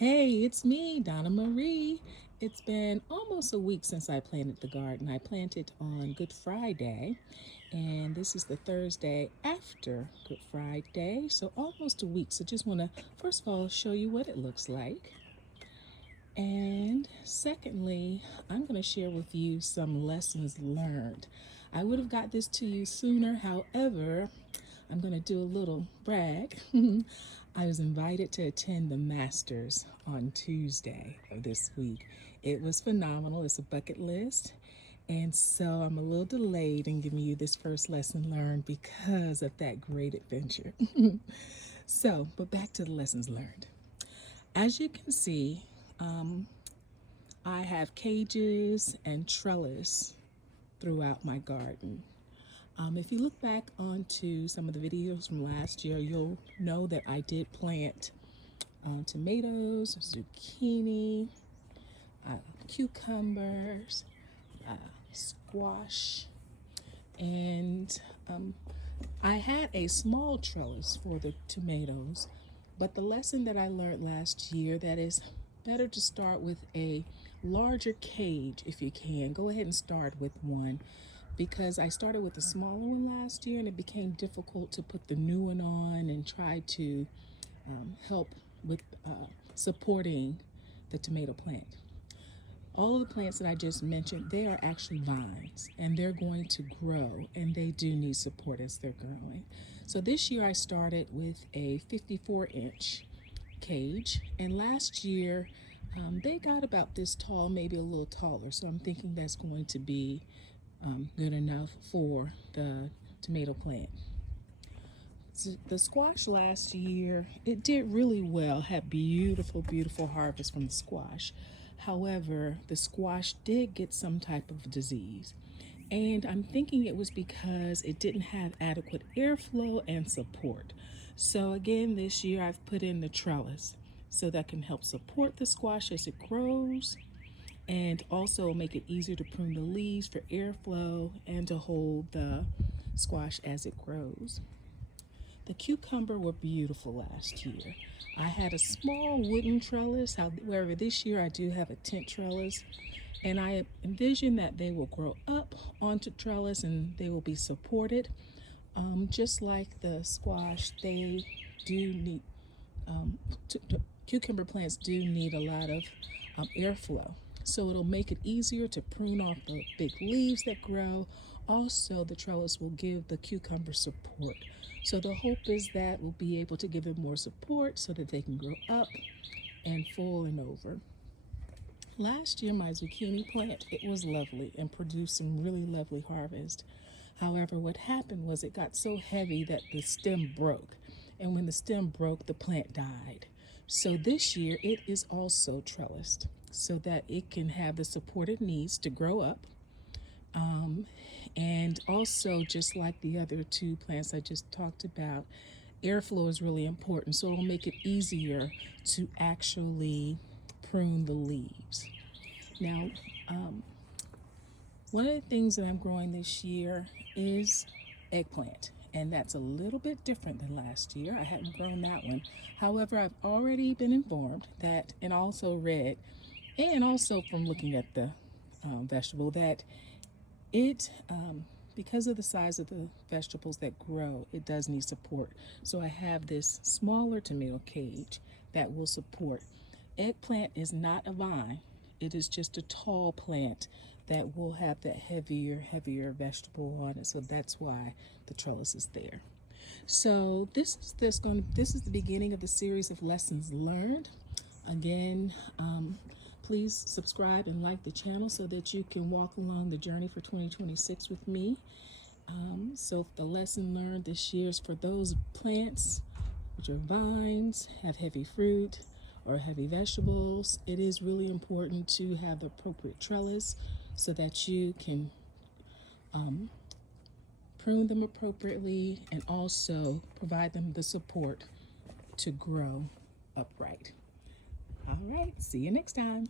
Hey, it's me, Donna Marie. It's been almost a week since I planted the garden. I planted on Good Friday, and this is the Thursday after Good Friday, so almost a week. So just want to, first of all, show you what it looks like. And secondly, I'm going to share with you some lessons learned. I would have got this to you sooner. However, I'm going to do a little brag. I was invited to attend the Masters on Tuesday of this week. It was phenomenal. It's a bucket list. And so I'm a little delayed in giving you this first lesson learned because of that great adventure. But back to the lessons learned. As you can see, I have cages and trellis throughout my garden. If you look back onto some of the videos from last year, you'll know that I did plant tomatoes, zucchini, cucumbers, squash, and I had a small trellis for the tomatoes, but the lesson that I learned last year that is better to start with a larger cage if you can. Go ahead and start with one because I started with a smaller one last year and it became difficult to put the new one on and try to help with supporting the tomato plant. All of the plants that I just mentioned, they are actually vines and they're going to grow and they do need support as they're growing. So this year I started with a 54-inch cage, and last year they got about this tall, maybe a little taller. So I'm thinking that's going to be good enough for the tomato plant. The squash last year, it did really well, had beautiful harvest from the squash. However, the squash did get some type of disease. And I'm thinking it was because it didn't have adequate airflow and support. So again, this year I've put in the trellis so that can help support the squash as it grows and also make it easier to prune the leaves for airflow and to hold the squash as it grows. The cucumber were beautiful last year. I had a small wooden trellis, however, this year I do have a tent trellis, and I envision that they will grow up onto trellis and they will be supported. Just like the squash, they do need, cucumber plants do need a lot of airflow. So it'll make it easier to prune off the big leaves that grow. Also, the trellis will give the cucumber support. So the hope is that we'll be able to give them more support so that they can grow up and full and over. Last year, my zucchini plant, it was lovely and produced some really lovely harvest. However, what happened was it got so heavy that the stem broke. And when the stem broke, the plant died. So this year, it is also trellised so that it can have the support it needs to grow up. And also, just like the other two plants I just talked about, airflow is really important. So it'll make it easier to actually prune the leaves. Now, one of the things that I'm growing this year is eggplant, and that's a little bit different than last year. I hadn't grown that one. However, I've already been informed that, and also read, and also from looking at the vegetable, that it, because of the size of the vegetables that grow, it does need support. So I have this smaller tomato cage that will support. Eggplant is not a vine. It is just a tall plant that will have that heavier vegetable on it. So that's why the trellis is there. So this is the beginning of the series of lessons learned. Again, please subscribe and like the channel so that you can walk along the journey for 2026 with me. So the lesson learned this year is for those plants which are vines, have heavy fruit or heavy vegetables. It is really important to have the appropriate trellis so that you can prune them appropriately and also provide them the support to grow upright. All right, see you next time.